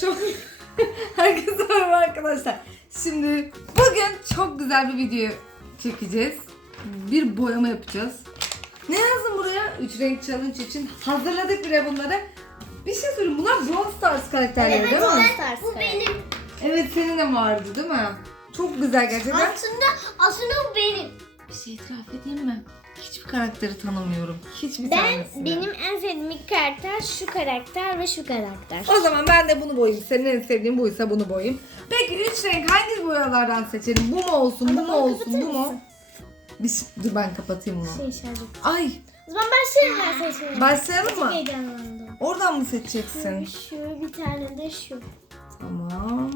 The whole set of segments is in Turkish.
konuşamam. Herkese merhaba arkadaşlar. Şimdi bugün çok güzel bir video çekeceğiz. Bir boyama yapacağız. Ne yazdım buraya? Üç renk challenge için hazırladık bile bunları. Bir şey söyleyeyim bunlar Brawl Stars karakterleri değil mi? Bu benim. Evet senin de vardı değil mi? Çok güzel gerçekten. Aslında aslında bu benim. Bir şey itiraf edeyim mi? Hiçbir karakteri tanımıyorum. Hiçbir Ben tanesini. benim en sevdiğim karakter şu karakter ve şu karakter. O zaman ben de bunu boyayayım. Senin en sevdiğin buysa bunu boyayayım. Peki üç renk hangi boyalardan seçelim? Bu mu olsun, bu mu olsun, kapatır bu mu? mısın? Bir, şey- dur ben kapatayım bunu. Şey şarj et. Ay O zaman başlayalım ben seçmeye. başlayalım Çok mı? heyecanlandım. Oradan mı seçeceksin? Şu bir tane de şu. Tamam.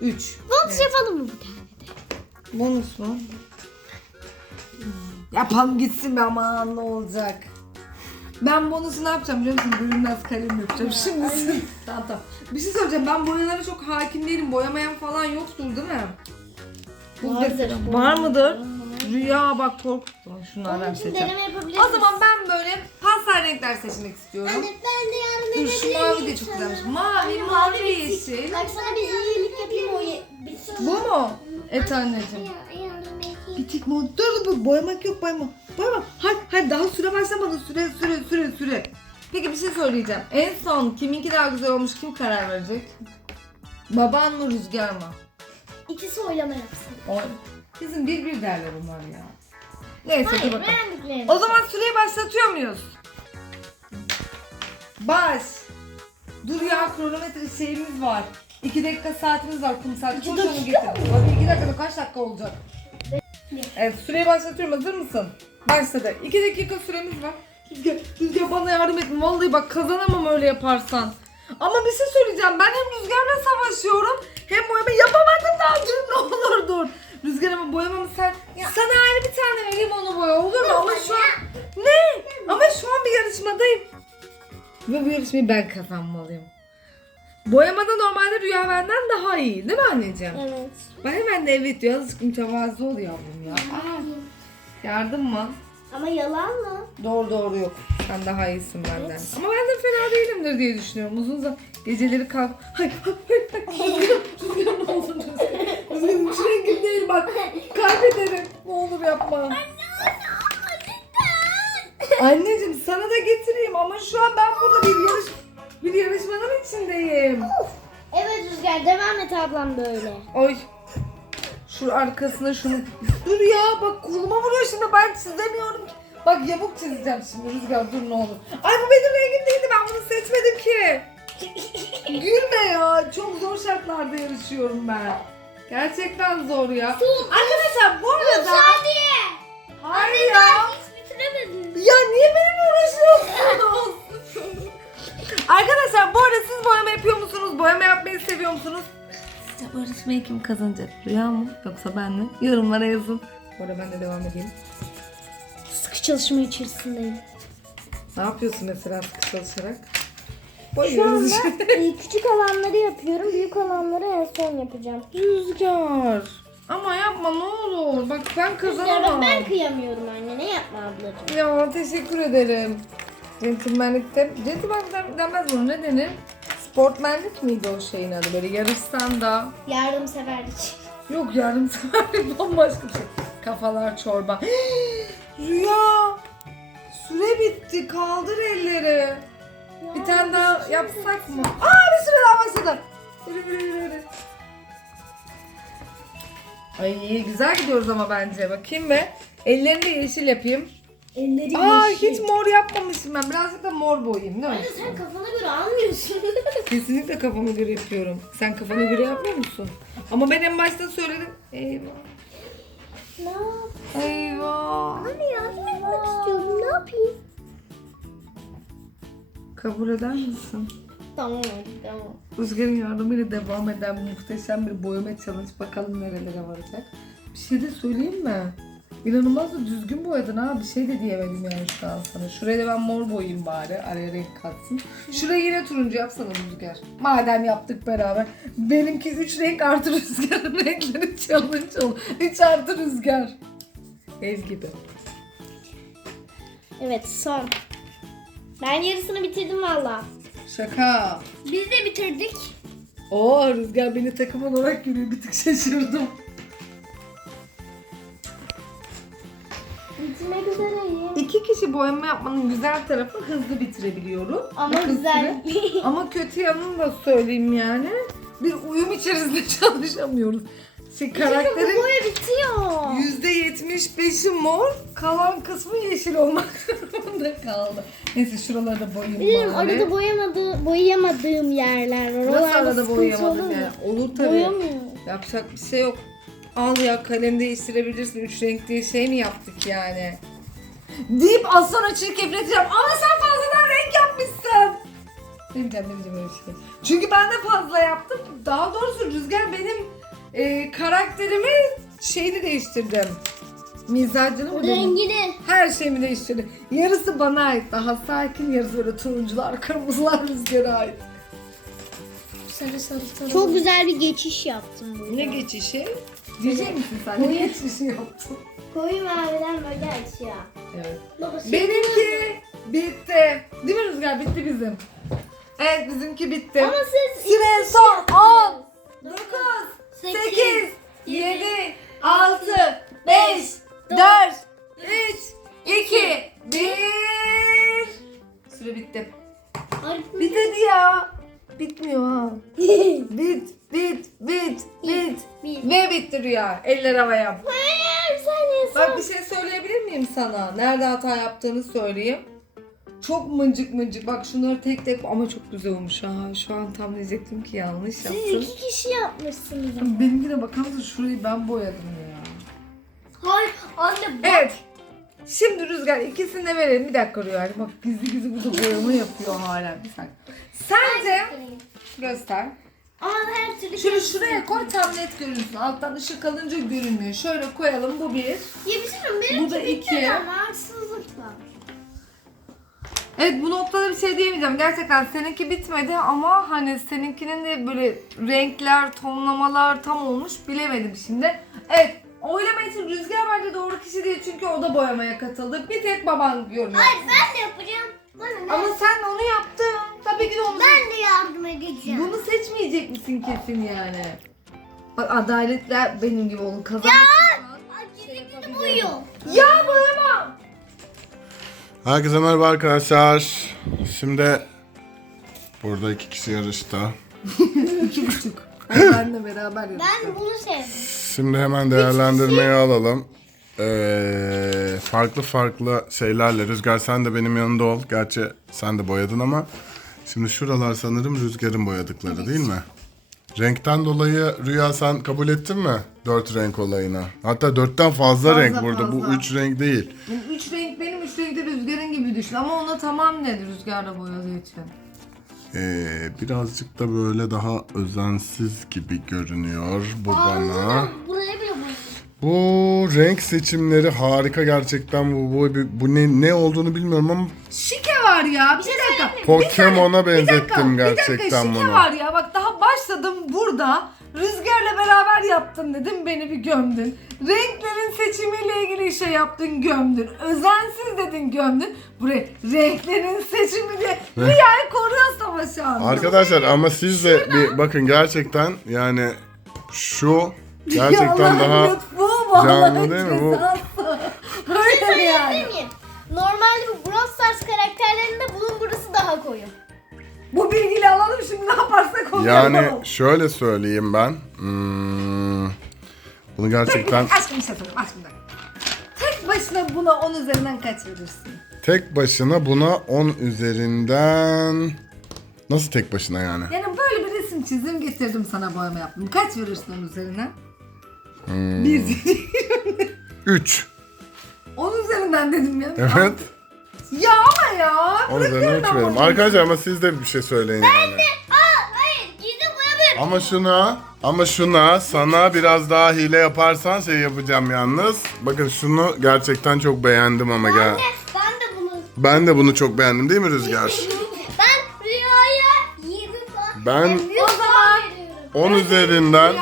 Üç. Bonus yapalım mı bir tane de? Bonus mu? Hmm. Yapalım gitsin be aman ne olacak. Ben bonusu ne yapacağım biliyor musun? Görünmez kalem yapacağım şimdi. tamam tamam. Bir şey söyleyeceğim. Ben boyalara çok hakim değilim. Boyamayan falan yoktur değil mi? Bu Var mıdır? Rüya bak kork. Ulan Şunlardan Onun için seçeceğim. deneme yapabiliriz. O zaman ben böyle pastel renkler seçmek istiyorum. ben de yardım Dur şu mavi de çok güzelmiş. Mavi, mavi ve yeşil. Bak sana bir iyilik yapayım o ye... Bir... Bu mu? Et anneciğim. Ya. Bitik mi? Dur dur boyamak yok boyama. Boyama. Hayır hayır daha süre başlamadı. Süre süre süre süre. Peki bir şey söyleyeceğim. En son kiminki daha güzel olmuş kim karar verecek? Baban mı Rüzgar mı? İkisi oylama yapsın. O. Bizim bir bir derler bunlar ya. Neyse dur Hayır bakalım. O zaman süreyi başlatıyor muyuz? Baş. Dur ya kronometre şeyimiz var. 2 dakika saatimiz var kum saati. Koş onu getir. Abi 2 dakikada kaç dakika olacak? Evet süreyi başlatıyorum hazır mısın? Başladı. 2 dakika süremiz var. Rüzgar, Rüzgar bana yardım et. Vallahi bak kazanamam öyle yaparsan. Ama bir şey söyleyeceğim. Ben hem Rüzgar'la savaşıyorum hem boyama yapamadım daha dur ne olur dur. Rüzgar ama boyamamı sen sana ayrı bir tane vereyim onu boya olur mu? Ama şu an ne? Ama şu an bir yarışmadayım. Ve bu yarışmayı ben kazanmalıyım. Boyamada normalde Rüya benden daha iyi değil mi anneciğim? Evet. Ben hemen de evet diyor. Azıcık mütevazı ol yavrum ya. Aa, yardım mı? Ama yalan mı? Doğru doğru yok. Sen daha iyisin benden. Ama ben de fena değilimdir diye düşünüyorum. Uzun zaman geceleri kalk. Hay hay hay. Rüzgar, Rüzgar ne olur hiç rengim değil bak. Kaybederim. Ne olur yapma. Anneciğim sana da getireyim ama şu an ben burada bir yarış bir yarışmanın içindeyim. Evet Rüzgar devam et ablam böyle. Ay. Şu arkasına şunu. Dur ya bak koluma vuruyor şimdi ben çizemiyorum ki. Bak yamuk çizeceğim şimdi Rüzgar dur ne olur. Ay bu benim rengim değildi ben bunu seçmedim ki. Gülme ya çok zor şartlarda yarışıyorum ben. Gerçekten zor ya. Arkadaşlar bu arada... Hayır ya. Hiç bitiremedin. Ya niye benimle uğraşıyorsunuz? Arkadaşlar bu arada siz boyama yapıyor musunuz? Boyama yapmayı seviyor musunuz? Sizce bu yarışmayı kim kazanacak? Rüya mı yoksa ben mi? Yorumlara yazın. Bu arada ben de devam edeyim. Sıkı çalışma içerisindeyim. Ne yapıyorsun mesela sıkı çalışarak? Şu Boyuyoruz anda e, küçük alanları yapıyorum. Büyük alanları en son yapacağım. Rüzgar. Ama yapma ne olur. Bak ben Rüzgar kazanamam. ben kıyamıyorum anne. Ne yapma ablacığım? Ya teşekkür ederim. Centilmenlikte, centilmenlik denmez bunu ne denir? Sportmenlik miydi o şeyin adı? Böyle yarışsan da. Yardımseverlik. Yok yardımseverlik bambaşka bir şey. Kafalar çorba. Rüya. Süre bitti. Kaldır elleri. Bir tane daha yapsak mı? Aa bir süre daha başladı. Yürü yürü yürü. yürü. Ay güzel gidiyoruz ama bence. Bakayım be. Ellerini de yeşil yapayım. Elleri Aa hiç mor yapmamışım ben. Birazcık da mor boyayayım değil mi? Anne sen kafana göre almıyorsun. Kesinlikle kafama göre yapıyorum. Sen kafana göre yapmıyor musun? Ama ben en başta söyledim. Eyvah. ne yap? Eyvah. Anne yardım etmek istiyorum. Ne yapayım? Kabul eder misin? Tamam tamam. Rüzgar'ın yardımıyla devam eden muhteşem bir boyama challenge. Bakalım nerelere varacak. Bir şey de söyleyeyim mi? İnanılmaz da düzgün boyadın ha. Bir şey de diyemedim yani şu an sana. Şuraya da ben mor boyayayım bari. Araya renk katsın. Şurayı yine turuncu yapsana Rüzgar. Madem yaptık beraber. Benimki 3 renk artı Rüzgar'ın renkleri challenge oldu. 3 artı Rüzgar. Ev gibi. Evet son. Ben yarısını bitirdim valla. Şaka. Biz de bitirdik. Oo Rüzgar beni takım olarak görüyor. Bir tık şaşırdım. İki kişi boyama yapmanın güzel tarafı hızlı bitirebiliyorum. Ama Bakın güzel. size. Ama kötü yanını da söyleyeyim yani. Bir uyum içerisinde çalışamıyoruz. Şey, Bu karakterin boya bitiyor. %75'i mor, kalan kısmı yeşil olmak durumunda kaldı. Neyse şuraları da boyayayım Bilirim bari. arada boyamadı, boyayamadığım yerler var. Nasıl Oralarda arada sıkıntı boyayamadım mu? yani? Olur tabii. Boyamıyor. Yapacak bir şey yok. Al ya kalem değiştirebilirsin. Üç renk diye şey mi yaptık yani? Deyip az sonra çirkefleteceğim. Ama sen fazladan renk yapmışsın. Demeyeceğim demeyeceğim öyle şey. Çünkü ben de fazla yaptım. Daha doğrusu Rüzgar benim e, karakterimi şeyini değiştirdim. Mizacını mı dedim? Rengini. Her şeyimi değiştirdi. Yarısı bana ait. Daha sakin yarısı böyle turuncular, kırmızılar Rüzgar'a ait. Sarı sarı sarı. Çok güzel bir geçiş yaptım burada. Ne geçişi? Diyecek misin sen? Ne geçişi yaptın? Koyu maviden böyle açıyor. Evet. Baba, Benimki bitti. Değil mi Rüzgar? Bitti bizim. Evet bizimki bitti. Ama siz Süre son kişi 10, yaptınız. 9, Sekiz, 8, 7, yedi, 6, 5, 4, 3, 2, 1. Süre bitti. Arif- Bit ya. Bitmiyor ha. Bit, bit, bit, bit. Bir. Ve bitti Rüya. Eller havaya. Yesin. Bak bir şey söyleyebilir miyim sana? Nerede hata yaptığını söyleyeyim. Çok mıncık mıncık. Bak şunları tek tek ama çok güzel olmuş ha. Şu an tam diyecektim ki yanlış Siz yaptım. iki kişi yapmışsınız. Benimkine bakar mısın? Şurayı ben boyadım ya. Hayır anne bak. Evet. Şimdi Rüzgar ikisini de verelim. Bir dakika Rüya. Bak gizli gizli burada boyama yapıyor hala. Bir saniye. Sence göster. Ama her türlü Şunu şuraya koy tam net görünsün. Alttan ışık alınca görünmüyor. Şöyle koyalım. Bu bir. Yemişim benim Bu da iki. ama haksızlık var. Evet bu noktada bir şey diyemeyeceğim. Gerçekten seninki bitmedi ama hani seninkinin de böyle renkler, tonlamalar tam olmuş. Bilemedim şimdi. Evet oylama için Rüzgar bence doğru kişi değil çünkü o da boyamaya katıldı. Bir tek baban görünüyor. Hayır ben de yapacağım. Bana ne? Ama sen onu yaptın. Tabii ki de onu Ben de yardım edeceğim. Bunu seçmeyecek misin kesin yani? Bak adaletler benim gibi olun kazan. Acilini boyuyor. Ya boyama. Herkese merhaba arkadaşlar. Şimdi burada iki kişi yarıştı. İki buçuk. O benle beraber yaptık. Ben bunu sevdim. Şimdi hemen değerlendirmeyi alalım. Ee, farklı farklı şeylerle Rüzgar sen de benim yanımda ol. Gerçi sen de boyadın ama şimdi şuralar sanırım Rüzgar'ın boyadıkları değil mi? Renkten dolayı Rüya sen kabul ettin mi? Dört renk olayını. Hatta dörtten fazla, Fazla, renk burada. Bu fazla. üç renk değil. Üç renk benim, üç renk de Rüzgar'ın gibi düşün. Ama ona tamam dedi Rüzgar'la boyadığı için. Ee, birazcık da böyle daha özensiz gibi görünüyor bu bana. Buraya bile boyadım. Bu renk seçimleri harika gerçekten bu bu, bu ne ne olduğunu bilmiyorum ama Şike var ya. Bir dakika. Pokemon'a Bir dakika, benzettim bir dakika, gerçekten şike bunu. var ya. Bak daha başladım burada. Rüzgarla beraber yaptın dedim beni bir gömdün. Renklerin seçimiyle ilgili şey yaptın gömdün. Özensiz dedin gömdün. Buraya renklerin seçimi diye Rüyayı koruyorsun ama şu anda. Arkadaşlar ama siz de bir bakın gerçekten yani şu gerçekten daha lütfu bu, canlı değil mi? Bu-. Öyle yani. Değil miyim? Normalde bu Brawl Stars karakterlerinde bunun burası daha koyu. Bu bilgiyi alalım şimdi ne yaparsak onu yani yapalım. şöyle söyleyeyim ben. Hmm, bunu gerçekten Aşkım şey sorayım aşkım. Tek başına buna 10 üzerinden kaç verirsin? tek başına buna 10 üzerinden nasıl tek başına yani? Yani böyle bir resim çizdim getirdim sana boyama yaptım. Kaç verirsin onun üzerinden? Hmm. Bir. 3. 10 üzerinden dedim ya. Evet. Ya ama ya. 10 üzerinden 3 bırakıyorum ben verim. bunu. Arkadaşlar ama siz de bir şey söyleyin yani. Aa hayır gizli boyamıyorum. Ama şuna, ama şuna sana biraz daha hile yaparsan şey yapacağım yalnız. Bakın şunu gerçekten çok beğendim ama gel. Ben de, ben de bunu. Ben de bunu çok beğendim değil mi Rüzgar? Ben Rüya'ya 20 puan. Ben O zaman veriyorum. 10 üzerinden?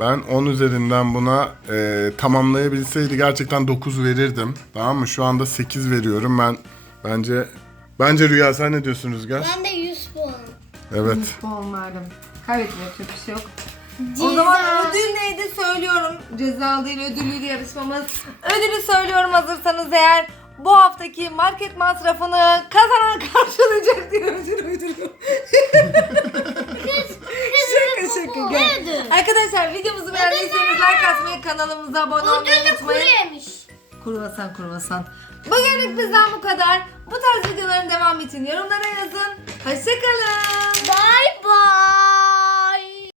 Ben 10 üzerinden buna e, tamamlayabilseydi gerçekten 9 verirdim. Tamam mı? Şu anda 8 veriyorum. Ben bence bence Rüya sen ne diyorsun Rüzgar? Ben de 100 puan. Evet. 100 puan verdim. Kaybettim yapacak bir şey yok. O Ceza. zaman ödül neydi söylüyorum. Ceza değil ödüllü yarışmamız. Ödülü söylüyorum hazırsanız eğer. Bu haftaki market masrafını kazanan karşılayacak diye ödül uyduruyorum. şaka şaka gel. ödül? Arkadaşlar videomuzu beğendiyseniz like atmayı kanalımıza abone olmayı Ödülü kuru unutmayın. yemiş. Kurvasan kurvasan. Bugünlük bizden bu kadar. Bu tarz videoların devamı için yorumlara yazın. Hoşçakalın. Bye bye.